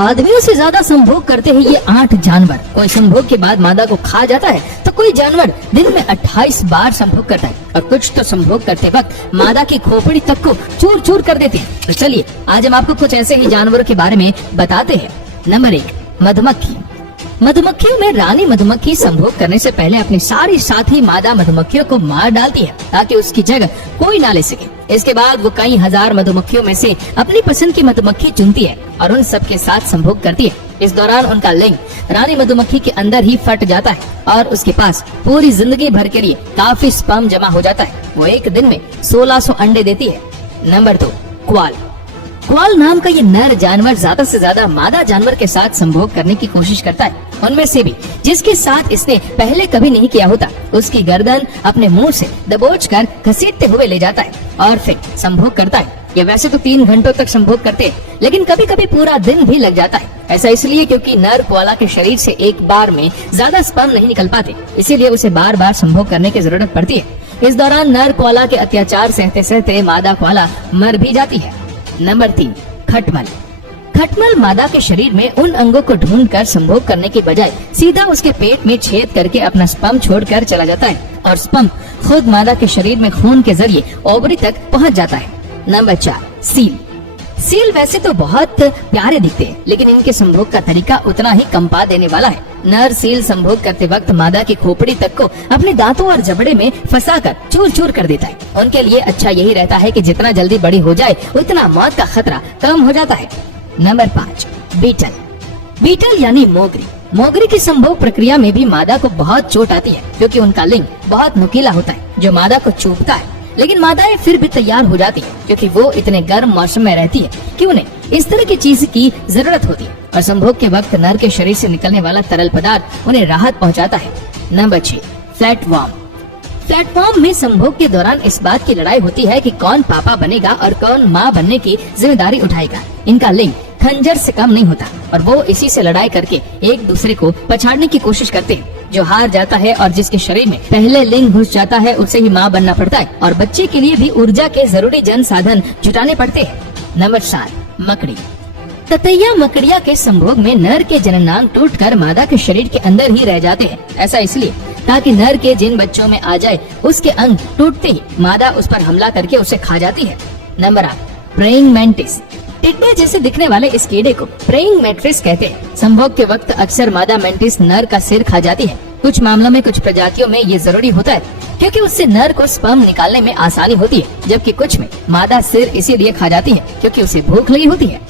आदमियों से ज्यादा संभोग करते हैं ये 8 जानवर। कोई संभोग के बाद मादा को खा जाता है तो कोई जानवर दिन में 28 बार संभोग करता है और कुछ तो संभोग करते वक्त मादा की खोपड़ी तक को चूर चूर कर देते हैं। तो चलिए आज हम आपको कुछ ऐसे ही जानवरों के बारे में बताते हैं। नंबर 1, मधुमक्खी। मधुमक्खियों में रानी मधुमक्खी संभोग करने से पहले अपनी सारी साथी मादा मधुमक्खियों को मार डालती है ताकि उसकी जगह कोई ना ले सके। इसके बाद वो कई हजार मधुमक्खियों में से अपनी पसंद की मधुमक्खी चुनती है और उन सब के साथ संभोग करती है। इस दौरान उनका लिंग रानी मधुमक्खी के अंदर ही फट जाता है और उसके पास पूरी जिंदगी भर के लिए काफी स्पर्म जमा हो जाता है। वो एक दिन में 1600 अंडे देती है। नंबर 2, क्वाल। क्वाल नाम का ये नर जानवर ज्यादा से ज्यादा मादा जानवर के साथ संभोग करने की कोशिश करता है। उनमें से भी जिसके साथ इसने पहले कभी नहीं किया होता उसकी गर्दन अपने मुंह से दबोचकर घसीटते हुए ले जाता है और फिर संभोग करता है। ये वैसे तो 3 घंटों तक संभोग करते हैं, लेकिन कभी कभी पूरा दिन भी लग जाता है। ऐसा इसलिए क्योंकि नर कोआला के शरीर से एक बार में ज्यादा स्पर्म नहीं निकल पाते, इसीलिए उसे बार बार संभोग करने की जरूरत पड़ती है। इस दौरान नर कोआला के अत्याचार सहते सहते मादा कोआला मर भी जाती है। नंबर 3, खटमल। खटमल मादा के शरीर में उन अंगों को ढूंढकर संभोग करने की बजाय सीधा उसके पेट में छेद करके अपना स्पर्म छोड़कर चला जाता है और स्पर्म खुद मादा के शरीर में खून के जरिए ओवरी तक पहुंच जाता है। Number 4, seal. सील वैसे तो बहुत प्यारे दिखते हैं, लेकिन इनके संभोग का तरीका उतना ही कंपा देने वाला है। नर सील संभोग करते वक्त मादा की खोपड़ी तक को अपने दांतों और जबड़े में फंसाकर चूर चूर कर देता है। उनके लिए अच्छा यही रहता है कि जितना जल्दी बड़ी हो जाए उतना मौत का खतरा कम हो जाता है। Number 5, beetle. बीटल यानी मोगरी। मोगरी की संभोग प्रक्रिया में भी मादा को बहुत चोट आती है क्योंकि उनका लिंग बहुत नुकीला होता है जो मादा को चुभता है, लेकिन मादाएं फिर भी तैयार हो जाती है क्योंकि वो इतने गर्म मौसम में रहती है कि उन्हें इस तरह की चीज की जरूरत होती है और संभोग के वक्त नर के शरीर से निकलने वाला तरल पदार्थ उन्हें राहत पहुंचाता है। Number 6, flatworm. फ्लैटवर्म में संभोग के दौरान इस बात की लड़ाई होती है कि कौन पापा बनेगा और कौन माँ बनने की जिम्मेदारी उठाएगा। इनका लिंग खंजर से कम नहीं होता और वो इसी से लड़ाई करके एक दूसरे को पछाड़ने की कोशिश करते हैं। जो हार जाता है और जिसके शरीर में पहले लिंग घुस जाता है उसे ही माँ बनना पड़ता है और बच्चे के लिए भी ऊर्जा के जरूरी जन साधन जुटाने पड़ते हैं। नंबर 7, मकड़ी। ततैया मकड़िया के संभोग में नर के जननांग टूटकर मादा के शरीर के अंदर ही रह जाते हैं। ऐसा इसलिए ताकि नर के जिन बच्चों में आ जाए उसके अंग टूटते ही मादा उस पर हमला करके उसे खा जाती है। Number 8, praying mantis. टिड्डे जैसे दिखने वाले इस कीड़े को प्रेइंग मैंटिस कहते हैं। संभोग के वक्त अक्सर मादा मैंटिस नर का सिर खा जाती है। कुछ मामलों में कुछ प्रजातियों में ये जरूरी होता है क्योंकि उससे नर को स्पर्म निकालने में आसानी होती है, जबकि कुछ में मादा सिर इसीलिए खा जाती है क्योंकि उसे भूख लगी होती है।